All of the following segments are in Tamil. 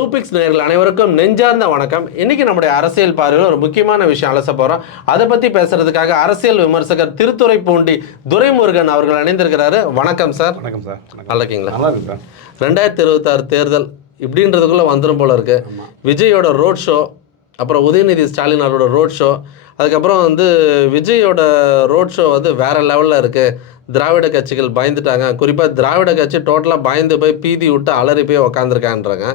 ப்ளூ பிக்ஸ் நேயர்கள் அனைவருக்கும் நெஞ்சார்ந்த வணக்கம். இன்னைக்கு நம்முடைய அரசியல் பார்வையில் ஒரு முக்கியமான விஷயம் அலச போறோம். அதை பத்தி பேசுறதுக்காக அரசியல் விமர்சகர் திருத்துறைப்பூண்டி துரைமுருகன் அவர்கள் இணைந்திருக்கிறாரு. வணக்கம் சார். வணக்கம் சார். நல்லா இருக்கீங்களா? நல்லா இருக்கு சார். 2026 தேர்தல் இப்படின்றதுக்குள்ள வந்துடும் போல இருக்கு. விஜயோட ரோட் ஷோ, அப்புறம் உதயநிதி ஸ்டாலின் அவரோட ரோட் ஷோ, அதுக்கப்புறம் விஜயோட ரோட் ஷோ வேற லெவலில் இருக்குது. திராவிட கட்சிகள் பயந்துட்டாங்க. குறிப்பாக திராவிட கட்சி டோட்டலாக பயந்து போய் பீதி விட்டு அலறி போய் உக்காந்துருக்கான்றாங்க.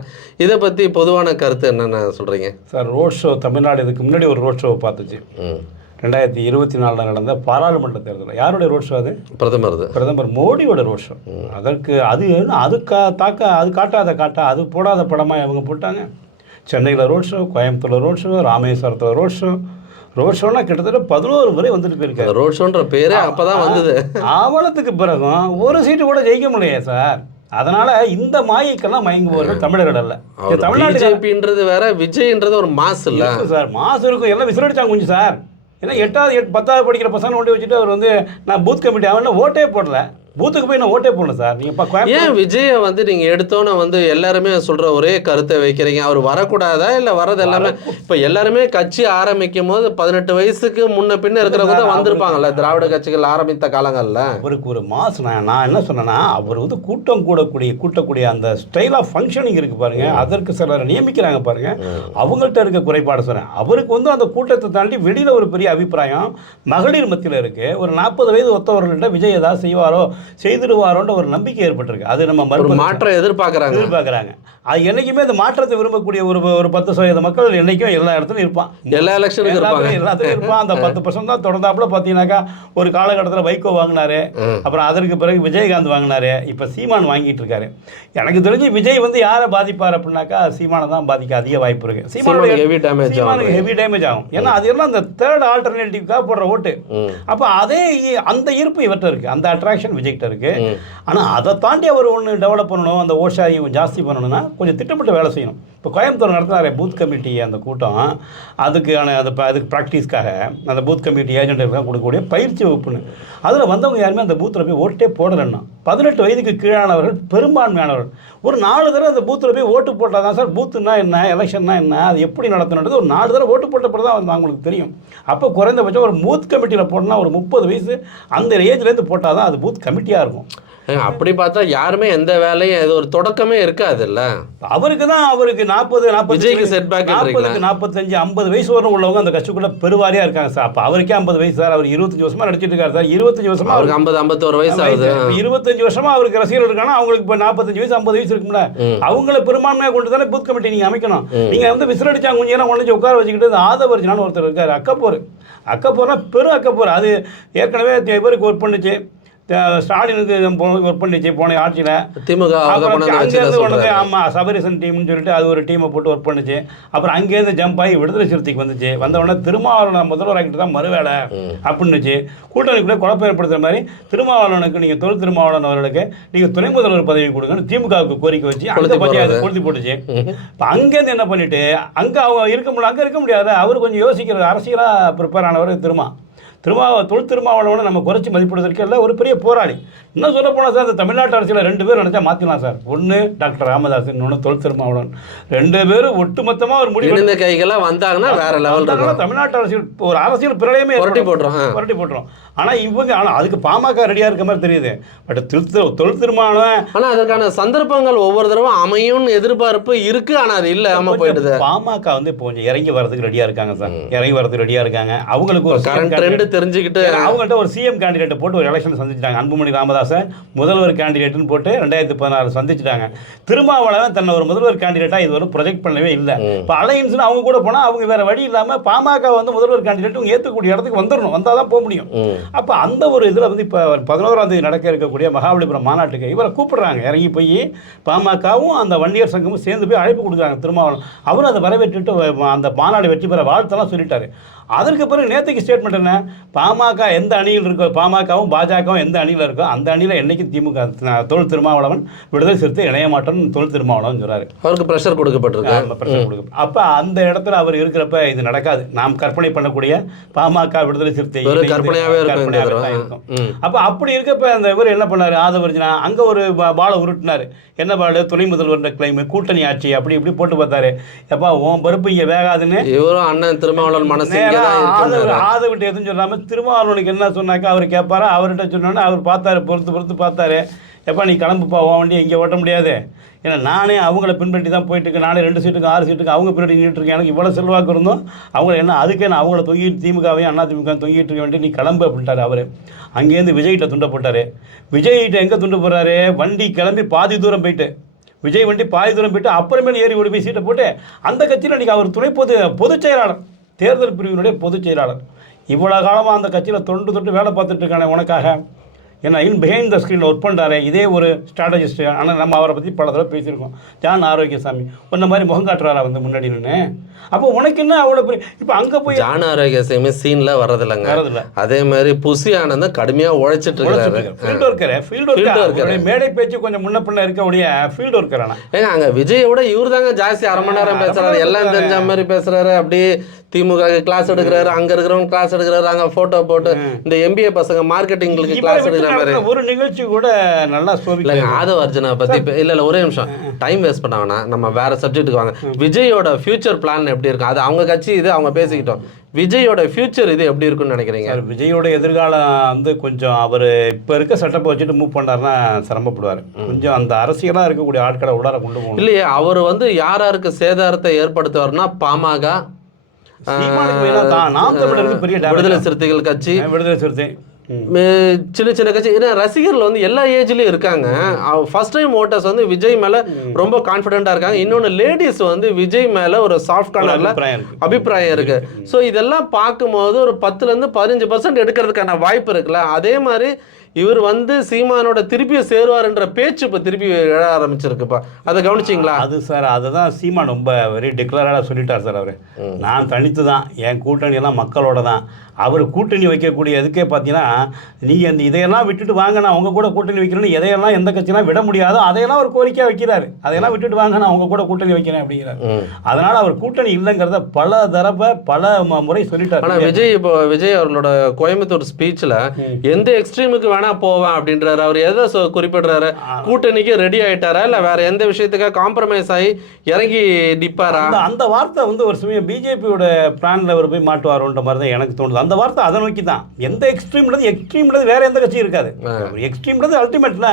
இதை பற்றி பொதுவான கருத்து என்னென்ன சொல்கிறீங்க சார்? ரோட் ஷோ தமிழ்நாடு இதுக்கு முன்னாடி ஒரு ரோட் ஷோவை பார்த்துச்சு. 2024 நடந்த பாராளுமன்ற தேர்தல். யாருடைய ரோட் ஷோ அது? பிரதமர் மோடியோட ரோட் ஷோ. அதற்கு அது காட்டாத அது போடாத படமாக அவங்க போட்டாங்க. சென்னையில் ரோட் ஷோ, கோயம்புத்தூரில் ரோட் ஷோ, ராமேஸ்வரத்தில் ரோட் ஷோ. ரோட் ஷோனா கிட்டத்தட்ட 11 முறை வந்துட்டு போயிருக்காரு. ரோட் ஷோன்ற பேரே அப்பதான் வந்தது. ஆவணத்துக்கு பிறகும் ஒரு சீட்டு கூட ஜெயிக்க முடியல சார். அதனால இந்த மாயைக்கெல்லாம் மயங்குபவர்கள் தமிழர்கள் அல்ல. தமிழ்நாடு பிஜேபின்றது வேற, விஜய்ன்றது ஒரு மாசு இல்ல சார். மாசு இருக்கும். எல்லாம் விசிலடிச்சாங்க கொஞ்சம் சார். ஏன்னா 8வது 10வது படிக்கிற பசங்க கொண்டு வச்சுட்டு அவர் நான் பூத் கமிட்டி அவன் ஓட்டே போடல. பூத்துக்கு போய் நான் ஓட்டே போடணும் சார். நீங்கள் ஏன் விஜயை நீங்கள் எடுத்தோன்னே எல்லாருமே சொல்கிற ஒரே கருத்தை வைக்கிறீங்க? அவர் வரக்கூடாதா இல்லை வரது எல்லாமே? இப்போ எல்லாருமே கட்சி ஆரம்பிக்கும் போது 18 வயசுக்கு முன்ன பின்ன இருக்கிறவங்க தான் வந்திருப்பாங்கல்ல திராவிட கட்சிகள் ஆரம்பித்த காலங்களில். அவருக்கு ஒரு மாஸ். நான் என்ன சொன்னேன்னா, அவர் கூட்டக்கூடிய அந்த ஸ்டைல் ஆஃப் ஃபங்க்ஷனிங் இருக்குது பாருங்க, அதற்கு சிலர் நியமிக்கிறாங்க பாருங்க, அவங்கள்ட்ட இருக்க குறைபாடு சொன்னேன். அவருக்கு அந்த கூட்டத்தை தாண்டி வெளியில் ஒரு பெரிய அபிப்பிராயம் மகளிர் மத்தியில் இருக்குது. ஒரு 40 வயது ஒத்தவர்கள்ட்ட விஜய் ஏதாவது செய்திருவாரோன்ற ஒரு நம்பிக்கை ஏற்பட்டிருக்கு. அது நம்ம மாற்றம் எதிர்பார்க்குறாங்க. அது என்றைக்குமே அந்த மாற்றத்தை விரும்பக்கூடிய ஒரு 10% மக்கள் என்றைக்கும் எல்லா இடத்துலையும் இருப்பான். எல்லா எலெக்ஷனுக்கும் எல்லாத்துலையும் இருப்பான். அந்த 10% தான் தொடர்ந்தாப்புல பார்த்தீங்கன்னாக்கா ஒரு காலகட்டத்தில் வைகோ வாங்கினாரு, அப்புறம் அதற்கு பிறகு விஜயகாந்த் வாங்கினாரு, இப்போ சீமான் வாங்கிட்டு இருக்காரு. எனக்கு தெரிஞ்சு விஜய் யாரை பாதிப்பார் அப்படின்னாக்கா சீமானை தான் பாதிக்க அதிக வாய்ப்பு இருக்கு. சீமானுக்கு ஹெவி டேமேஜ் ஆகும். ஏன்னா அது எல்லாம் அந்த தேர்ட் ஆல்டர்னேட்டிவ்காக போடுற ஓட்டு. அப்போ அந்த ஈர்ப்பு இவர்கிட்ட இருக்கு, அந்த அட்ராக்ஷன் விஜய்கிட்ட இருக்கு. ஆனால் அதை தாண்டி அவர் ஒன்று டெவலப் பண்ணணும், அந்த ஓஷாரி ஜாஸ்தி பண்ணணும்னா கொஞ்சம் திட்டமிட்டு வேலை செய்யணும். இப்போ கோயம்புத்தூர் நடத்தினாரே பூத் கமிட்டி அந்த கூட்டம், அதுக்கு ப்ராக்டிஸ்க்காக அந்த பூத் கமிட்டி ஏஜென்ட்டுக்காக கொடுக்கக்கூடிய பயிற்சி வகுப்புன்னு அதில் வந்தவங்க யாருமே அந்த பூத்தில் போய் ஓட்டே போடலைன்னா 18 வயதுக்கு கீழானவர்கள் பெரும்பான்மையானவர்கள் ஒரு 4 தடவை அந்த பூத்தில் போய் ஓட்டு போட்டால் தான் சார் பூத்துன்னா என்ன, எலெக்ஷன்னா என்ன, அது எப்படி நடத்தணுன்றது ஒரு 4 தடவை ஓட்டு போட்ட பிறகு தான் அவங்களுக்கு தெரியும். அப்போ குறைந்தபட்சம் ஒரு பூத் கமிட்டியில் போட்டோன்னா ஒரு 30 வயசு அந்த ஏஜ்லேருந்து போட்டால் தான் அது பூத் கமிட்டியாக இருக்கும். அப்படி பார்த்தா யாருமே எந்த வேலையும் இது ஒரு தொடக்கமே இருக்காது இல்ல. அவருக்கு 40 45 50 வயசு வரும் உள்ளவங்க அந்த கட்சிக்குள்ள பெருவாரியா இருக்காங்க சார். அப்ப அவருக்கே 50 வயசு சார். அவர் 25 வருஷமா நடிச்சிட்டு இருக்காரு சார். 25 வருஷமா அவருக்கு 51 வயசு ஆகுது. 25 வருஷமா அவருக்கு ரசிகர்கள் இருக்காங்க. அவங்களுக்கு இப்ப 45 வயசு 50 வயசு இருக்கும்ல, அவங்கள பெரும்பான்மையா கொண்டு தானே பூத் கமிட்டி நீங்க அமைக்கணும். நீங்க விசிலடிச்சாங்க கொஞ்சம் நேரம் ஒன்று உட்கார வச்சுக்கிட்டு ஆதவர்ஜினான்னு ஒருத்தர் இருக்காரு, அக்கப்போர்னா பெரும் அக்கப்போர். அது ஏற்கனவே இவருக்கு ஒர்க் பண்ணுச்சு, ஸ்டாலினுக்கு ஒர்க் பண்ணிச்சு போன ஆட்சியில். திமுக ஆமாம் சபரிசன் டீம்னு சொல்லிட்டு அது ஒரு டீமை போட்டு ஒர்க் பண்ணுச்சு. அப்புறம் அங்கேருந்து ஜம்ப் ஆகி விடுதலை சிறுத்தைக்கு வந்துச்சு. வந்த உடனே திருமாவளவன் முதல்வராகிட்டு தான் மறுவேலை அப்படின்னுச்சு. கூட்டணிக்குள்ளே குழப்பம் ஏற்படுத்துகிற மாதிரி திருமாவளவனுக்கு நீங்கள் திருமாவளவன் அவர்களுக்கு நீங்கள் துணை முதல்வர் பதவி கொடுங்கன்னு திமுகவுக்கு கோரிக்கை வச்சு அந்த பஞ்சாயத்து கொளுத்தி போட்டுச்சு. இப்போ அங்கேருந்து என்ன பண்ணிட்டு அங்கே அவங்க இருக்க முடியாது. அவர் கொஞ்சம் யோசிக்கிறது, அரசியலாக ப்ரிப்பேர் ஆனவர் திருமாவளவனை நம்ம குறைச்சி மதிப்பிடுவதற்கு எல்லாம் ஒரு பெரிய போராளி. இன்னும் சொல்ல போனால் சார், இந்த தமிழ்நாட்டு அரசியலில் 2 பேர் நினச்சா மாற்றிடலாம் சார். ஒன்று டாக்டர் ராமதாஸ், இன்னொன்று திருமாவளவன். 2 பேரும் ஒட்டுமொத்தமாக ஒரு முடிவு இந்த கைகளாக வந்தாங்கன்னா வேற லெவல் இருக்கும். தமிழ்நாட்டு அரசியல் பிரளயமே புரட்டி போட்டுரும். ஆனால் அதுக்கு பாமக ரெடியாக இருக்க மாதிரி தெரியுது. பட் திருமாவளவன் ஆனால் அதற்கான சந்தர்ப்பங்கள் ஒவ்வொரு தடவை அமையும் எதிர்பார்ப்பு இருக்கு. ஆனால் அது இல்லாமல் போயிடுது. பாமக இப்போ கொஞ்சம் இறங்கி வரதுக்கு ரெடியாக இருக்காங்க சார். அவங்களுக்கு ஒரு தெரிஞ்சுக்கிட்டு அவங்கள்ட்ட ஒரு சிஎம் கேண்டிடேட் போட்டு ஒரு எலெக்ஷன் சந்திச்சிட்டாங்க. அன்புமணி ராமதாஸை முதல்வர் கேண்டிடேட்னு போட்டு 2016 சந்திச்சிட்டாங்க. திருமாவளவன் தன்னை ஒரு முதல்வர் கேண்டிடேட்டாக இது ஒரு ப்ரொஜெக்ட் பண்ணவே இல்லை. இப்போ அலையன்ஸ்னு அவங்க கூட போனால் அவங்க வேற வழி இல்லாமல் பாமக முதல்வர் கேண்டிடேட் ஏற்றக்கூடிய இடத்துக்கு வந்தால் தான் போக முடியும். அப்போ அந்த ஒரு இதில் இப்போ 11ஆம் தேதி நடக்க இருக்கக்கூடிய மகாபலிபுரம் மாநாட்டுக்கு இவரை கூப்பிடுறாங்க. இறங்கி போய் பாமகவும் அந்த வன்னியர் சங்கமும் சேர்ந்து போய் அழைப்பு கொடுக்குறாங்க திருமாவளவன். அவரும் அதை வரவேற்றுட்டு அந்த மாநாடு வெற்றி பெற வாழ்த்தெல்லாம் சொல்லிட்டாரு. அதற்கு பிறகு நேற்றுக்கு ஸ்டேட்மெண்ட் என்ன, பாமக எந்த அணியில் இருக்கோ, பாமகவும் பாஜகவும் எந்த அணியில் இருக்கோ அந்த அணியில் என்னைக்கும் திமுக தொல் திருமாவளவன் விடுதலை சிறுத்தை இணைய மாட்டோம்னு தொல் திருமாவளவன் சொல்கிறாரு. அவருக்கு ப்ரெஷர் கொடுக்கப்பட்டிருக்கு. அப்போ அந்த இடத்துல அவர் இருக்கிறப்ப இது நடக்காது. நாம் கற்பனை பண்ணக்கூடிய பாமக விடுதலை சிறுத்தை கற்பனையாகவே இருக்கும். அப்போ அப்படி இருக்கப்ப அந்த இவர் என்ன பண்ணார், ஆதவர்ஜனா அங்கே ஒரு பாலை உருட்டினார். என்ன பால், துணை முதல்வர் கிளைம், கூட்டணி ஆட்சி அப்படி இப்படி போட்டு பார்த்தாரு. எப்பா உன் பருப்பு இங்கே வேகாதுன்னு இவரும் அண்ணன் திருமாவளவன் மனசு ஆதவிட்டு எதுவும் சொல்லாமல் திருமாவளவனுக்கு என்ன சொன்னாக்கா அவர் கேட்பாரா, அவர்கிட்ட சொன்னோன்னே அவர் பார்த்தாரு, பொறுத்து பார்த்தாரு. எப்பா நீ கிளம்புப்பா, உன் வண்டி இங்கே ஓட்ட முடியாது, ஏன்னா நானே அவங்கள பின்பற்றி தான் போயிட்டுருக்கேன், நானே 2 சீட்டுக்கு 6 சீட்டுக்கு அவங்க பின்னாடி நின்றுட்டுருக்கேன், எனக்கு இவ்வளோ செல்வாக்கு இருந்தோம் அவங்கள என்ன அதுக்கே நான் அவங்கள தொங்கிட்டு திமுகவையும் அண்ணா திமுக தொங்கிட்டு இருக்க வேண்டிய, நீ கிளம்பு அப்படின்ட்டார் அவர். அங்கேருந்து விஜய்கிட்ட துண்ட போட்டார். விஜய்கிட்ட எங்கே துண்டு போடுறாரு, வண்டி கிளம்பி பாதி தூரம் போயிட்டு, விஜய் வண்டி பாதி தூரம் போயிட்டு அப்புறமேல ஏறி ஓடி போய் சீட்டை போட்டு அந்த கட்சியில் அன்றைக்கி அவர் துணை பொதுச் செயலாளர், தேர்தல் பிரிவினுடைய பொதுச் செயலாளர். இவ்வளோ காலமாக அந்த கட்சியில் தொண்டு வேலை பார்த்துட்டு இருக்கானே உனக்காக, ஏன்னா பிஹைண்ட் த ஸ்க்ரீனில் ஒர்க் பண்ணுறாரு. இதே ஒரு ஸ்ட்ராட்டஜிஸ்ட். ஆனால் நம்ம அவரை பற்றி பல தடவை பேசியிருக்கோம். ஜான் ஆரோக்கியசாமி ஒன்றை மாதிரி முகம் காட்டுறாரா வந்து முன்னாடி நின்று. அப்போ உனக்கு என்ன அவ்வளோ பெரிய, இப்போ அங்கே போய் ஜான் ஆரோக்கியசாமி சீனில் வரதில்லைங்க. அதே மாதிரி புசி ஆனந்த் கடுமையாக உழைச்சிட்டு இருக்காரு. ஃபீல்டு ஒர்க்கர் மேடை பேச்சு கொஞ்சம் முன்ன பின்ன இருக்கக்கூடிய ஃபீல்டு ஒர்க்கர். ஆனால் ஏங்க அங்கே விஜயோட இவர் தாங்க ஜாஸ்தி அரை மணி நேரம் பேசுறாரு, எல்லாம் தெரிஞ்ச மாதிரி பேசுறாரு. அப்படியே திமுக கிளாஸ் எடுக்கிறாரு, அங்கே இருக்கிறவங்க கிளாஸ் எடுக்கிறாரு, அங்கே ஃபோட்டோ போட்டு இந்த MBA பசங்க மார்க்கெட்டிங்களுக்கு கிளாஸ் எடுக்கிற மாதிரி ஒரு நிகழ்ச்சி கூட நல்லா இல்லைங்க. ஆதவர்ஜனா பற்றி இல்லை ஒரே நிமிஷம் டைம் வேஸ்ட் பண்ண வேணாம், நம்ம வேற சப்ஜெக்ட்டுக்கு வாங்க. விஜயோட ஃபியூச்சர் பிளான் எப்படி இருக்கும், அது அவங்க கட்சி இது அவங்க பேசிக்கிட்டோம். விஜயோட ஃபியூச்சர் இது எப்படி இருக்குன்னு நினைக்கிறீங்க? விஜயோட எதிர்காலம் வந்து கொஞ்சம் அவர் இப்போ இருக்க செட்டப்பை வச்சுட்டு மூவ் பண்ணாருன்னா சிரமப்படுவார். கொஞ்சம் அந்த அரசியலாக இருக்கக்கூடிய ஆட்களை உள்ளார கொண்டு போகணும். இல்லையே அவர் வந்து யாருக்கு சேதாரத்தை ஏற்படுத்துவார்னா பாமக, விடுதலை சிறுத்தைகள் கட்சி, விடுதலை சிறுத்தை சின்ன கட்சி. ஏன்னா ரசிகர்கள் வந்து எல்லா ஏஜ்லயும் இருக்காங்க. ஃபர்ஸ்ட் டைம் ஓட்டர்ஸ் வந்து விஜய் மேல ரொம்ப கான்ஃபிடென்ட்டா இருக்காங்க. இன்னொன்று லேடிஸ் வந்து விஜய் மேல ஒரு சாஃப்ட் கார்னர்ல அபிப்பிராயம் இருக்கு. ஸோ இதெல்லாம் பார்க்கும்போது ஒரு 10% 15% எடுக்கிறதுக்கான வாய்ப்பு இருக்குல்ல. அதே மாதிரி இவர் வந்து சீமானோட திருப்பி சேருவார்ன்ற பேச்சு இப்போ திருப்பி எழ ஆரம்பிச்சிருக்குப்பா. அதை கவனிச்சிங்களா? அது சார் அதுதான் சீமான் ரொம்ப வெரி டிக்ளராக சொல்லிட்டார் சார். அவர் நான் தனித்து தான், என் கூட்டணி எல்லாம் மக்களோட தான். அவர் கூட்டணி வைக்கக்கூடிய இதுக்கே பார்த்தீங்கன்னா நீங்கள் அந்த இதையெல்லாம் விட்டுட்டு வாங்க, நான் அவங்க கூட கூட்டணி வைக்கிறேன்னு எதையெல்லாம் எந்த கட்சியெல்லாம் விட முடியாதோ அதையெல்லாம் அவர் கோரிக்கையாக வைக்கிறாரு. அதையெல்லாம் விட்டுட்டு வாங்க, நான் அவங்க கூட கூட்டணி வைக்கிறேன் அப்படிங்கிறார். அதனால் அவர் கூட்டணி இல்லைங்கிறத பல முறை சொல்லிட்டார். ஆனால் விஜய் அவர்களோட கோயம்புத்தூர் ஸ்பீச்சில் எந்த எக்ஸ்ட்ரீமுக்கு வேணா போவேன் அப்படின்றாரு. அவர் எதை குறிப்பிடுறாரு, கூட்டணிக்கு ரெடி ஆயிட்டாரா இல்லை வேற எந்த விஷயத்துக்காக காம்ப்ரமைஸ் ஆகி இறங்கி நிற்பாரா? அந்த வார்த்தை வந்து ஒரு சமயம் பிஜேபியோட பிளான்ல அவர் போய் மாட்டுவாரோன்ற மாதிரி தான் எனக்கு தோணுது. அந்த வார்த்தை அதை நோக்கி தான். எந்த எக்ஸ்ட்ரீம்ன்றது வேற எந்த கட்சியும் இருக்காது. எக்ஸ்ட்ரீம்ன்றது அல்டிமேட்ல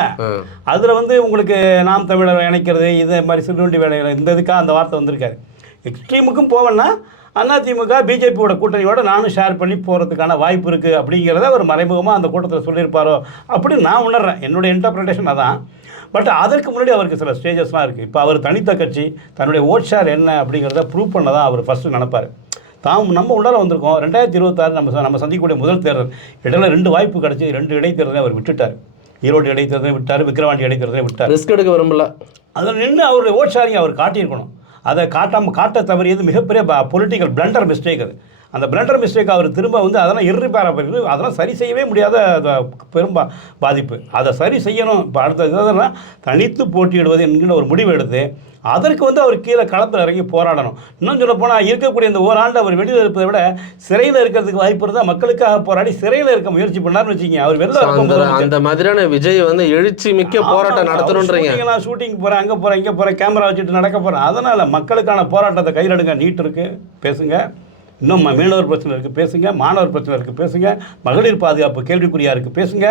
அதுல வந்து உங்களுக்கு நாம் தமிழர் இணைக்கிறது இது மாதிரி சிறுவண்டி வேலைகள் இந்த இதுக்காக அந்த வார்த்தை வந்திருக்காரு. எக்ஸ்ட்ரீமுக்கும் போவேன்னா அதிமுக பிஜேபியோட கூட்டணியோட நானும் ஷேர் பண்ணி போகிறதுக்கான வாய்ப்பு இருக்குது அப்படிங்கிறத அவர் மறைமுகமாக அந்த கூட்டத்தில் சொல்லியிருப்பாரோ அப்படின்னு நான் உணர்றேன். என்னுடைய இன்டர்பிரேஷன் அதான். பட் அதற்கு முன்னாடி அவருக்கு சில ஸ்டேஜஸ்லாம் இருக்குது. இப்போ அவர் தனித்த கட்சி தன்னுடைய ஓட் ஷேர் என்ன அப்படிங்கிறத ப்ரூவ் பண்ண தான் அவர் ஃபஸ்ட்டு நினைப்பார். நம்ம உள்ளார வந்திருக்கோம். 2026 நம்ம சந்திக்கக்கூடிய முதல் தேர்தல் இடையில 2 வாய்ப்பு கிடச்சி 2 இடைத்தேர்தலை அவர் விட்டுட்டார். ஈரோடு இடைத்தேர்தலை விட்டார், விக்கிரவாண்டி இடைத்தேர்தலை விட்டார். ரிஸ்க் எடுக்க விரும்பல. அதில் நின்று அவருடைய ஓட் ஷேரிங் அவர் காட்டியிருக்கணும். அதை காட்ட தவறியது மிகப்பெரிய பொலிட்டிக்கல் பிளண்டர் மிஸ்டேக். அது அந்த பிளண்டர் மிஸ்டேக் அவர் திரும்ப வந்து அதெல்லாம் இர்ரிப்பேரபிள், அதெல்லாம் சரி செய்யவே முடியாத பெரும் பாதிப்பு. அதை சரி செய்யணும். இப்போ அடுத்த இதெல்லாம் தனித்து போட்டியிடுவது என்கிற ஒரு முடிவு எடுத்து அதற்கு வந்து அவர் கீழே களத்தில் இறங்கி போராடணும். இன்னும் சொல்ல போனால் இருக்கக்கூடிய இந்த ஓராண்டு அவர் வெளியில் இருப்பதை விட சிறையில் இருக்கிறதுக்கு வாய்ப்பு இருந்தால் மக்களுக்காக போராடி சிறையில் இருக்க முயற்சி பண்ணார்னு வச்சுக்கோங்க. அவர் வெளில அந்த மாதிரியான விஜய் வந்து எழுச்சி மிக்க போராட்டம் நடத்தணுன்றீங்க. நான் ஷூட்டிங் போகிறேன், அங்கே போகிறேன், இங்கே போகிறேன், கேமரா வச்சுட்டு நடக்க போகிறேன். அதனால் மக்களுக்கான போராட்டத்தை கையில் எடுங்க. நீட் இருக்குது பேசுங்க, இன்னும் மீனவர் பிரச்சனை இருக்குது பேசுங்க, மாணவர் பிரச்சனை இருக்குது பேசுங்க, மகளிர் பாதுகாப்பு கேள்விக்குறியாக இருக்குது பேசுங்க.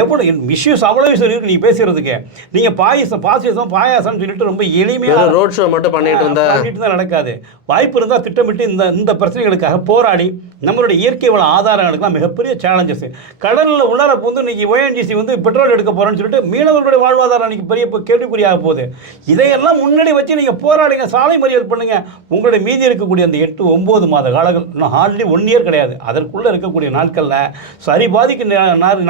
எவ்வளோ இஷ்யூஸ் அவ்வளோ விஷயம் இருக்குது நீங்கள் பேசுகிறதுக்கு. நீங்கள் பாயாசம் சொல்லிட்டு ரொம்ப எளிமையாக ரோட் ஷோ மட்டும் பண்ணிட்டு தான் நடக்காது. வாய்ப்பு இருந்தால் திட்டமிட்டு இந்த பிரச்சனைகளுக்காக போராடி நம்மளுடைய இயற்கை வள ஆதாரங்களுக்குலாம் மிகப்பெரிய சேலஞ்சஸ். கடலில் உள்ளார வந்து இன்றைக்கி ONGC வந்து பெட்ரோல் எடுக்க போகிறேன்னு சொல்லிட்டு மீனவர்களுடைய வாழ்வாதாரம் இன்றைக்கி பெரிய கேள்விக்குறியாக போகுது. இதையெல்லாம் முன்னாடி வச்சு நீங்கள் போராடுங்க, சாலை மறியல் பண்ணுங்கள். உங்களுடைய மீதி இருக்கக்கூடிய அந்த 8-9 மாத காலங்கள் இன்னும் ஹார்ட்லி 1 இயர் கிடையாது. அதற்குள்ளே இருக்கக்கூடிய நாட்களில் சரி பாதிக்கு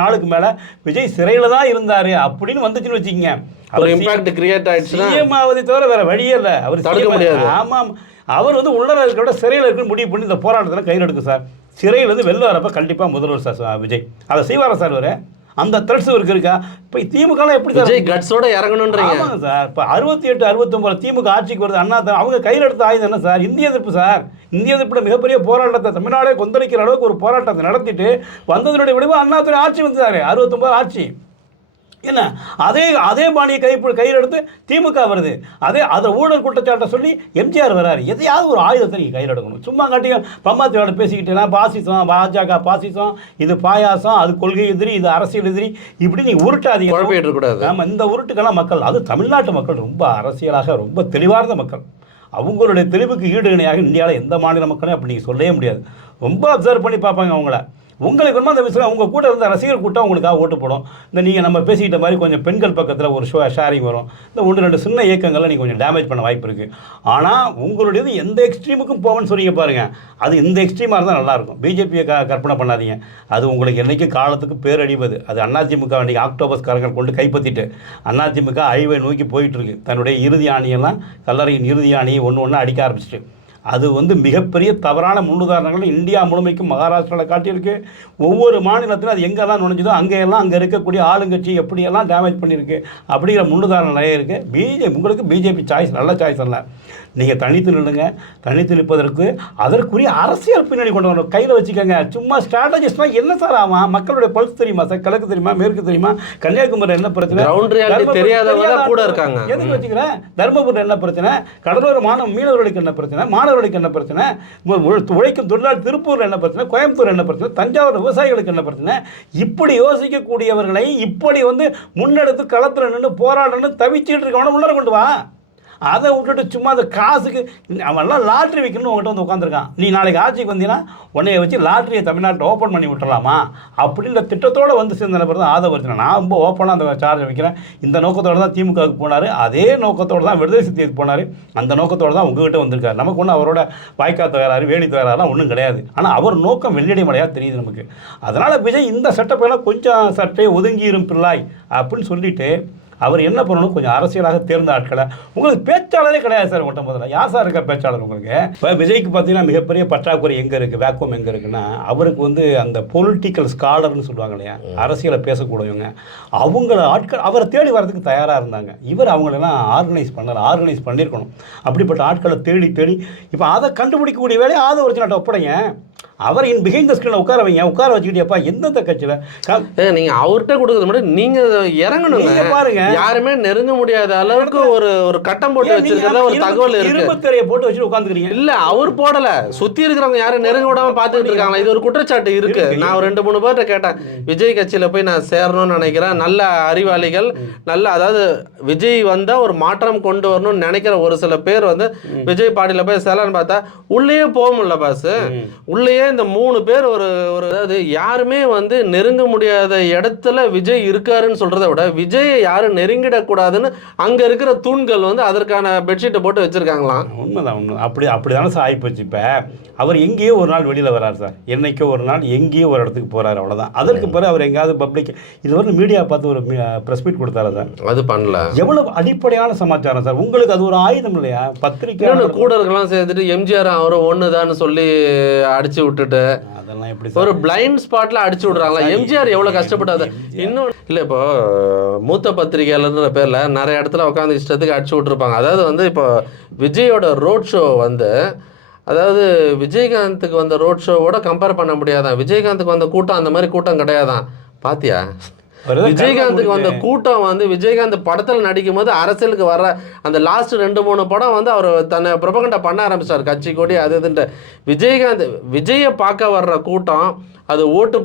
நாளுக்கு மேலே விஜய் சிறையில் தான் இருந்தார் அப்படின்னு வந்துச்சுன்னு வச்சுக்கோங்க. ஒரு இம்பாக்ட் கிரியேட் ஆயிடுச்சு. சிஎம் ஆவதை தவிர வேற வழியே இல்லை. அவர் தடுக்க முடியாது. ஆமாம், அவர் வந்து உள்ள இருக்கிற சிறையில் இருக்கிற முடிவு பண்ணி இந்த போராட்டத்தில் கையில் எடுக்கும் சார். சிறையிலேருந்து வெளில வரப்போ கண்டிப்பாக முதல்வர் சார் விஜய் அதை செய்வாரா சார் இவர்? அந்த த்ரெட்ஸ் இவருக்கு இருக்கா? இப்போ திமுகலாம் எப்படி சார் கட்ஸோட இறங்கணுன்றீங்க? ஆமாங்க சார். இப்போ 68 69 திமுக ஆட்சிக்கு வருது. அண்ணா அவங்க கையில் எடுத்த ஆயுதம் என்ன சார்? இந்திய எதிர்ப்பு சார். இந்திய எதிர்ப்பில் மிகப்பெரிய போராட்டத்தை தமிழ்நாடே கொந்தளிக்கிற அளவுக்கு ஒரு போராட்டத்தை நடத்திட்டு வந்ததனுடைய விளைவு அண்ணாதுரை ஆட்சி வந்தார். 69 ஆட்சி என்ன அதே பாணியை கையில் எடுத்து திமுக வருது. அதை ஊழல் குற்றச்சாட்டை சொல்லி எம்ஜிஆர் வராரு. எதையாவது ஒரு ஆயுதத்தை நீங்கள் கையில் எடுக்கணும். சும்மா காட்டியும் பம்மாத்தி வேலை பேசிக்கிட்டேன்னா பாசிசம், பாஜக பாசிசம், இது பாயாசம், அது கொள்கை எதிரி, இது அரசியல் எதிரி, இப்படி நீங்கள் உருட்டாதீங்க, குழப்பிடக்கூடாது. ஆமாம், இந்த உருட்டுக்கெல்லாம் மக்கள், அது தமிழ்நாட்டு மக்கள் ரொம்ப அரசியலாக ரொம்ப தெளிவார்ந்த மக்கள். அவங்களுடைய தெளிவுக்கு ஈடு இணையாக இந்தியாவில் எந்த மாநில மக்களையும் அப்படி நீங்கள் சொல்லவே முடியாது. ரொம்ப அப்சர்வ் பண்ணி பார்ப்பாங்க அவங்கள. உங்களுக்கு வேணுமா அந்த விஷயம் உங்கள் கூட இருந்த ரசிகர் கூட்டம் உங்களுக்காக ஓட்டு போடும். இந்த நீங்கள் நம்ம பேசிக்கிட்ட மாதிரி கொஞ்சம் பெண்கள் பக்கத்தில் ஒரு ஷேரிங் வரும். இந்த 1-2 சின்ன இயக்கங்களை நீங்கள் கொஞ்சம் டேமேஜ் பண்ண வாய்ப்பு இருக்குது. ஆனால் உங்களுடையது எந்த எக்ஸ்ட்ரீமுக்கும் போவேன்னு சொல்லிங்க பாருங்கள், அது இந்த எக்ஸ்ட்ரீமாக இருந்தால் நல்லாயிருக்கும். பிஜேபியை கற்பனை பண்ணாதீங்க, அது உங்களுக்கு என்றைக்கு காலத்துக்கு பேரழிவது. அது அதிமுக அன்றைக்கி ஆக்டோபஸ்காரர்கள் கொண்டு கைப்பற்றிட்டு அதிமுக அழிவை நோக்கி போயிட்டுருக்கு. தன்னுடைய இறுதி ஆணியெல்லாம் கல்லறையின் இறுதி ஆணியை ஒன்று அடிக்க ஆரம்பிச்சிட்டு அது வந்து மிகப்பெரிய தவறான முன்னுதாரணங்கள் இந்தியா முழுமைக்கும் மகாராஷ்டிராவில் காட்டியிருக்கு. ஒவ்வொரு மாநிலத்திலும் அது எங்கெல்லாம் நுழைஞ்சதோ அங்கெல்லாம் அங்கே இருக்கக்கூடிய ஆளுங்கட்சி எப்படியெல்லாம் டேமேஜ் பண்ணியிருக்கு அப்படிங்கிற முன்னுதாரணம் நிறைய இருக்குது. உங்களுக்கு பிஜேபி சாய்ஸ் நல்ல சாய்ஸ் அல்ல. நீங்கள் தனித்து நில்லுங்க. தனித்து நிற்பதற்கு அதற்குரிய அரசியல் பின்னணி கொண்டு வரணும். கையில் வச்சுக்கோங்க. சும்மா ஸ்ட்ராட்டஜிஸ்ட்னா என்ன சார் ஆகும்? மக்களுடைய பல்ஸ் தெரியுமா சார்? கிழக்கு தெரியுமா, மேற்கு தெரியுமா, கன்னியாகுமரி என்ன பிரச்சனை, தெரியாதவங்க கூட இருக்காங்க. எதுக்கு வச்சுக்கிறேன்? தர்மபுரி என்ன பிரச்சனை, கடலோர மீனவர்களுக்கு என்ன பிரச்சனை, மாணவர்களுக்கு என்ன பிரச்சனை, உழைக்கும் தொழிலாளர் திருப்பூரில் என்ன பிரச்சனை, கோயம்புத்தூர் என்ன பிரச்சனை, தஞ்சாவூர் விவசாயிகளுக்கு என்ன பிரச்சனை, இப்படி யோசிக்கக்கூடியவர்களை இப்படி வந்து முன்னெடுத்து களத்தில் நின்று போராடணும்னு தவிச்சிட்டு இருக்கவன முன்னேற கொண்டு வா. அதை விட்டுட்டு சும்மா அந்த காசுக்கு அவன்லாம் லாட்ரி வைக்கணும்னு உங்கள்கிட்ட வந்து உட்காந்துருக்கான். நீ நாளைக்கு ஆட்சிக்கு வந்தீங்கன்னா உன்னைய வச்சு லாட்ரியை தமிழ்நாட்டில் ஓப்பன் பண்ணி விட்டுறலாமா அப்படின்ற திட்டத்தோடு வந்து சேர்ந்த நபர் தான் ஆதவர்ஜனா. நான் ரொம்ப ஓப்பனாக அந்த சார்ஜ் வைக்கிறேன். இந்த நோக்கத்தோடு தான் திமுகவுக்கு போனார். அதே நோக்கத்தோடு தான் விடுதலை சிறுத்தைக்கு போனார். அந்த நோக்கத்தோடு தான் உங்ககிட்ட வந்திருக்காரு. நமக்கு ஒன்றும் அவரோட வாய்க்கா தகராறு, வேலி தகராறுலாம் ஒன்றும் கிடையாது. ஆனால் அவர் நோக்கம் வெள்ளடிமலையாக தெரியுது நமக்கு. அதனால் விஜய் இந்த செட்டப்பெல்லாம் கொஞ்சம் சற்றே ஒதுங்கிரும் பிள்ளாய் அப்படின்னு சொல்லிட்டு அவர் என்ன பண்ணணும், கொஞ்சம் அரசியலாக தேர்ந்த ஆட்களை. உங்களுக்கு பேச்சாளரே கிடையாது சார். ஒட்ட முதல்ல யார் சார் இருக்கா பேச்சாளர் உங்களுக்கு? இப்போ விஜய்க்கு பார்த்தீங்கன்னா மிகப்பெரிய பற்றாக்குறை எங்கே இருக்குது, வேக்குவம் எங்கே இருக்குன்னா, அவருக்கு வந்து அந்த பொலிட்டிக்கல் ஸ்காலர்னு சொல்லுவாங்க இல்லையா, அரசியலை பேசக்கூடியவங்க, அவங்கள ஆட்கள் அவரை தேடி வரதுக்கு தயாராக இருந்தாங்க. இவர் அவங்களெல்லாம் ஆர்கனைஸ் பண்ணியிருக்கணும். அப்படிப்பட்ட ஆட்களை தேடி இப்போ அதை கண்டுபிடிக்கக்கூடிய வேலையை ஆதவர்ஜனாட்ட ஒப்படைங்க. அவர் இன் பிஹைண்ட் த ஸ்கிரீனில் உட்கார வச்சுக்கிட்டியப்பா எந்தெந்த கட்சியில் நீங்கள் அவர்கிட்ட கொடுக்குறது மட்டும் நீங்கள் இறங்கணுங்க. பாருங்க, யாருமே நெருங்க முடியாத அளவுக்கு ஒரு கட்டம் போட்டு வச்சிருக்கிறதா ஒரு தகவல் இருக்கு. இரும்புத்திரையை போட்டு வச்சுட்டு உட்காந்துக்கிறீங்க. இல்ல, அவர் போடல, சுத்தி இருக்கிறவங்க யாரும் நெருங்க விடாம பாத்துக்கிட்டு இருக்காங்க. இது ஒரு குற்றச்சாட்டு இருக்கு. நான் 2-3 பேர்கிட்ட கேட்டேன், விஜய் கட்சியில போய் நான் சேரணும்னு நினைக்கிறேன், நல்ல அறிவாளிகள், நல்ல அதாவது விஜய் வந்தா ஒரு மாற்றம் கொண்டு வரணும்னு நினைக்கிற ஒரு சில பேர் வந்து விஜய் பாடியில போய் சேரலான்னு பார்த்தா உள்ளேயே போக முடியல பாஸ். உள்ளேயே இந்த 3 பேர் ஒரு அதாவது யாருமே வந்து நெருங்க முடியாத இடத்துல விஜய் இருக்காருன்னு சொல்றதை விட விஜயை யாரும் நெருங்கிடக்கூடாதுன்னு அங்க இருக்கிற தூண்கள் வந்து அதற்கான பெட்ஷீட்டை போட்டு வச்சிருக்காங்களாம். உண்மைதான். அப்படிதானே சார் ஆகிப்போச்சு. இப்போ அவர் எங்கேயோ ஒரு நாள் வெளியில் வரார் சார், என்னைக்கோ ஒரு நாள் எங்கேயோ ஒரு இடத்துக்கு போகிறார், அவ்வளோதான். அதற்கு பிறகு அவர் எங்கேயாவது பப்ளிக் இதுவரை மீடியா பார்த்து ஒரு ப்ரெஸ் மீட் கொடுத்தாரா சார்? அது பண்ணல. எவ்வளவு அடிப்படையான சமாச்சாரம் சார். உங்களுக்கு அது ஒரு ஆயுதம் இல்லையா? பத்திரிக்கை கூட இருக்கலாம் சேர்த்துட்டு எம்ஜிஆர் அவரும் ஒண்ணுதான்னு சொல்லி அடிச்சு விட்டுட்டு அதெல்லாம் எப்படி ஒரு பிளைண்ட் ஸ்பாட்ல அடிச்சு விடுறாங்களா? எம்ஜிஆர் எவ்வளவு கஷ்டப்பட்டாது. இன்னும் இல்லை, இப்போ மூத்த பத்திரிகையாளர்ன்ற பேர்ல நிறைய இடத்துல உட்காந்து இஷ்டத்துக்கு அடிச்சு விட்டுருப்பாங்க. அதாவது வந்து இப்போ விஜயோட ரோட் ஷோ வந்து, அதாவது விஜயகாந்துக்கு வந்த ரோட் ஷோவோட கம்பேர் பண்ண முடியாதான். விஜயகாந்துக்கு வந்த கூட்டம் அந்த மாதிரி கூட்டம் கிடையாதான். பாத்தியா? விஜயகாந்துக்கு வந்த கூட்டம் வந்து விஜயகாந்த் படத்தில் நடிக்கும் போது அரசியலுக்கு வர அந்த லாஸ்ட் 2-3 படம் வந்து அவர் தன்னை ப்ரொபகண்டா பண்ண ஆரம்பிச்சார், கட்சி கொடி அது இதுன்ட்டு. விஜயை பார்க்க வர்ற கூட்டம் அது ஓட்டு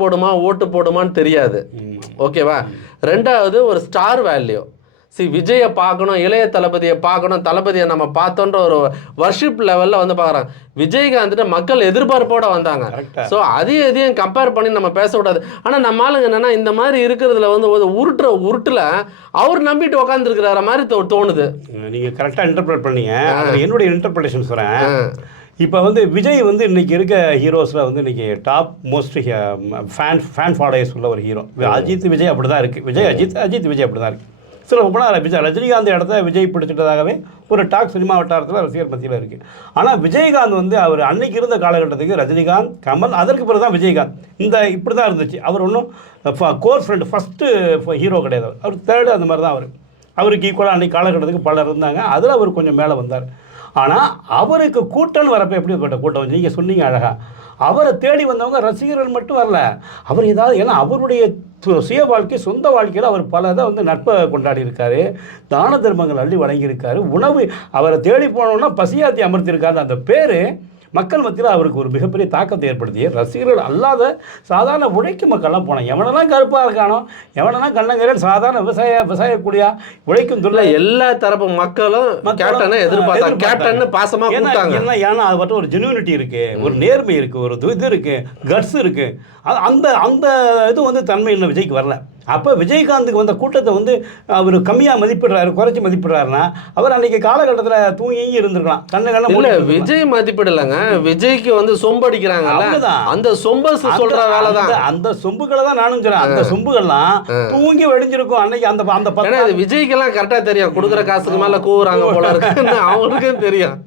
போடுமான்னு தெரியாது. ஓகேவா? 2வது ஒரு ஸ்டார் வேல்யூ. விஜயை பார்க்கணும், இளைய தளபதியை பார்க்கணும், தளபதியை நம்ம பார்த்தோன்ற ஒரு வர்ஷிப் லெவலில் வந்து பார்க்குறாங்க. விஜயகாந்த் மக்கள் எதிர்பார்ப்போட வந்தாங்க. ஸோ அதையும் கம்பேர் பண்ணி நம்ம பேசக்கூடாது. ஆனால் நம்ம ஆளுங்க என்னன்னா இந்த மாதிரி இருக்கிறதுல வந்து உருட்டில் அவர் நம்பிட்டு உட்காந்துருக்கிறார மாதிரி தோணுது. நீங்கள் கரெக்டாக இன்டர்பிரேட் பண்ணீங்க. என்னுடைய இன்டர்பிரேஷன் சொல்கிறேன். இப்போ வந்து விஜய் வந்து இன்றைக்கி இருக்க ஹீரோஸில் வந்து இன்றைக்கி டாப் மோஸ்ட் ஃபேன் ஃபாலோயர்ஸ் உள்ள ஒரு ஹீரோ. அஜித் விஜய் அப்படி தான் இருக்குது. அஜித் விஜய் அப்படி தான் இருக்குது. சில போனால் ரஜினிகாந்த் இடத்த விஜய் பிடிச்சிட்டதாகவே ஒரு டாக் சினிமா வட்டாரத்தில் ரசிகர் மத்தியில் இருக்குது. ஆனால் விஜயகாந்த் வந்து அவர் அன்னைக்கு இருந்த காலகட்டத்துக்கு ரஜினிகாந்த், கமல், அதற்கு பிறகு தான் விஜயகாந்த் இப்படி தான் இருந்துச்சு. அவர் ஒன்றும் கோர் ஃப்ரெண்டு ஃபஸ்ட்டு ஹீரோ கிடையாது, அவர் தேர்டு அந்த மாதிரி தான் அவருக்கு ஈக்குவலாக அன்றைக்கி காலகட்டத்துக்கு பலர் இருந்தாங்க. அதில் அவர் கொஞ்சம் மேலே வந்தார். ஆனால் அவருக்கு கூட்டம்னு வரப்போ எப்படிப்பட்ட கூட்டம் நீங்கள் சொன்னீங்க அழகாக. அவரை தேடி வந்தவங்க ரசிகர்கள் மட்டும் வரல, அவர் ஏதாவது, ஏன்னா அவருடைய சுய வாழ்க்கை, சொந்த வாழ்க்கையில் அவர் பல இதை வந்து நட்பை கொண்டாடி இருக்காரு, தான தர்மங்கள் அள்ளி வழங்கியிருக்காரு, உணவு அவரை தேடி போனோன்னா பசியாத்தி அமர்த்தியிருக்காரு. அந்த பேர் மக்கள் மத்தியில் அவருக்கு ஒரு மிகப்பெரிய தாக்கத்தை ஏற்படுத்தி ரசிகர்கள் அல்லாத சாதாரண உழைக்கும் மக்கள்லாம் போனாங்க. எவனெல்லாம் கருப்பாக இருக்கானோ, எவனெல்லாம் கண்ணங்கரன், சாதாரண விவசாய கூடியா உழைக்கும் தொழில் எல்லா தரப்பு மக்களும் கேப்டனை எதிர்பார்த்தாங்க. கேப்டன் பாசமா கூப்பிட்டாங்க. ஏன்னா அது மட்டும் ஒரு ஜெனுவினிட்டி இருக்கு, ஒரு நேர்மை இருக்கு, ஒரு இது இருக்கு, கட்ஸ் இருக்கு. அந்த அந்த இது வந்து தன்மை இன்னும் விஜய்க்கு வரல. அப்போ விஜயகாந்துக்கு வந்த கூட்டத்தை வந்து அவர் கம்மியாக மதிப்பிடுறாரு, குறைச்சி மதிப்பிடுறாருன்னா அவர் அன்றைக்கி காலகட்டத்தில் தூங்கி இருந்திருக்கலாம். கண்ணு விஜய் மதிப்பிடலைங்க, விஜய்க்கு வந்து சொம்படிக்கிறாங்க. அந்த சொம்ப சொல்ற வேலை தான், அந்த சொம்புகளை தான் நானும் சொல்றேன். அந்த சொம்புகள்லாம் தூங்கி வெடிஞ்சிருக்கும் அன்னைக்கு. அந்த விஜய்க்கெல்லாம் கரெக்டாக தெரியும், கொடுக்குற காசுக்கு மேலே கூவுறாங்க போல இருக்குன்னு அவங்களுக்கும் தெரியும்.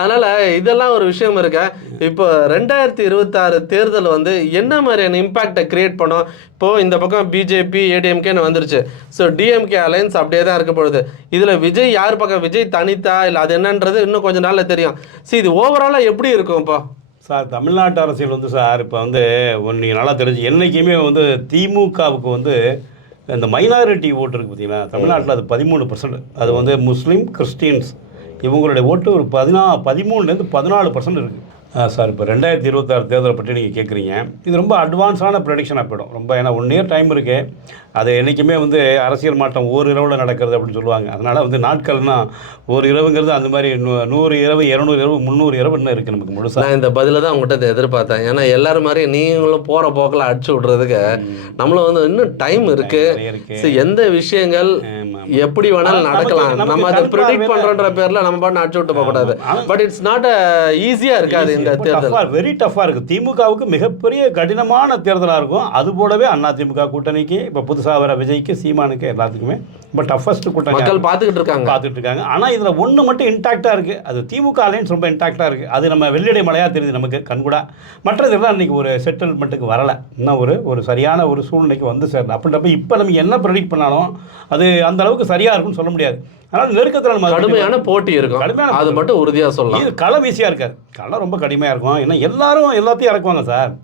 அதனால் இதெல்லாம் ஒரு விஷயம் இருக்க. இப்போ 2026 தேர்தல் வந்து என்ன மாதிரியான இம்பேக்டை கிரியேட் பண்ணும்? இப்போது இந்த பக்கம் பிஜேபி ஏடிஎம்கேன்னு வந்துருச்சு. ஸோ டிஎம்கே அலையன்ஸ் அப்படியே தான் இருக்க பொழுது இதில் விஜய் யார் பக்கம், விஜய் தனித்தா இல்லை அது என்னன்றது இன்னும் கொஞ்சம் நாளில் தெரியும். சரி, இது ஓவராலாக எப்படி இருக்கும் இப்போ? சார், தமிழ்நாட்டு அரசியல் வந்து சார் இப்போ வந்து நீங்கள் நல்லா தெரிஞ்சு என்றைக்குமே வந்து திமுகவுக்கு வந்து இந்த மைனாரிட்டி ஓட்டு இருக்குது பார்த்தீங்கன்னா, தமிழ்நாட்டில் அது 13%. அது வந்து முஸ்லீம், கிறிஸ்டியன்ஸ் இவங்களுடைய ஓட்டு ஒரு 13லேருந்து 14% இருக்குது. சார், இப்போ 2026 தேர்தலை பற்றி நீங்கள் கேட்குறீங்க. இது ரொம்ப அட்வான்ஸான ப்ரெடிக்ஷனாக போயிடும் ரொம்ப. ஏன்னா 1 இயர் டைம் இருக்குது. அது என்றைக்குமே வந்து அரசியல் மாற்றம் ஓர் இரவில் நடக்கிறது அப்படின்னு சொல்லுவாங்க. அதனால் வந்து நாட்கள்னால் ஒரு இரவுங்கிறது அந்த மாதிரி 100 இரவு, 200 இரவு, 300 இரவு இன்னும் இருக்குது நமக்கு முழுசாக. நான் இந்த பதிலை தான் உங்கள்கிட்ட எதிர்பார்த்தேன். ஏன்னா எல்லாரும் மாதிரி நீங்களும் போகிற போக்கில் அடிச்சு விட்றதுக்கு நம்மளும் வந்து இன்னும் டைம் இருக்குது. எந்த விஷயங்கள் எப்படி வேணாலும் நடக்கலாம், நம்ம அதை ப்ரிடிக்ட் பண்ணுறன்ற பேரில் நம்ம பாட்டு அடிச்சு விட்டு போகக்கூடாது. பட் இட்ஸ் நாட் ஈஸியாக இருக்காது இந்த தேர்தல், வெரி டஃப்பாக இருக்குது. திமுகவுக்கு மிகப்பெரிய கடினமான தேர்தலாக இருக்கும். அது போலவே அதிமுக கூட்டணிக்கு, இப்போ புதுசாக வர விஜய்க்கு, சீமானுக்கு, எல்லாத்துக்குமே ரொம்ப டஃபஸ்ட் கூட்டணி மக்கள் பார்த்துக்கிட்டு இருக்காங்க. ஆனால் இதில் ஒன்று மட்டும் இன்டாக்டாக இருக்குது, அது திமுக அலையன்ஸ் ரொம்ப இன்டாக்டாக இருக்குது. அது நம்ம வெள்ளிடை மலையாக தெரியுது நமக்கு கண்கூடா. மற்றதெல்லாம் இன்றைக்கி ஒரு செட்டில்மெண்ட்டுக்கு வரலை, இன்னும் ஒரு சரியான ஒரு சூழ்நிலைக்கு வந்து சேரணும். அப்படின்றப்ப இப்போ நம்ம என்ன ப்ரெடிக்ட் பண்ணாலும் அது அந்த அளவுக்கு சரியாக இருக்கும்னு சொல்ல முடியாது. அதனால் நெருக்கத்தில் கடுமையான போட்டி இருக்கும், அது மட்டும் உறுதியாக சொல்லலாம். இது களம் ஈஸியாக இருக்காது, களம் ரொம்ப கடுமையாக இருக்கும். ஏன்னா எல்லாத்தையும் இறக்குவாங்க சார்.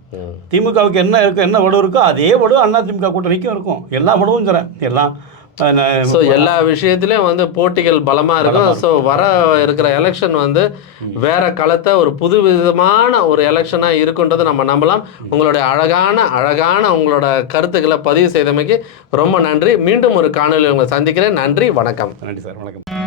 திமுகவுக்கு என்ன இருக்கும், என்ன வலு இருக்கோ அதே வலு அதிமுக கூட்டணிக்கும் இருக்கும். எல்லா வலுவும் தரேன் எல்லாம். ஸோ எல்லா விஷயத்துலையும் வந்து போட்டிகள் பலமாக இருக்கும். ஸோ வர இருக்கிற எலெக்ஷன் வந்து வேற களத்தை ஒரு புது விதமான ஒரு எலெக்ஷனாக இருக்குன்றதை நம்ம நம்பலாம். உங்களுடைய அழகான உங்களோட கருத்துக்களை பதிவு செய்தமைக்கு ரொம்ப நன்றி. மீண்டும் ஒரு காணொலியில் உங்களை சந்திக்கிறேன். நன்றி, வணக்கம். நன்றி சார், வணக்கம்.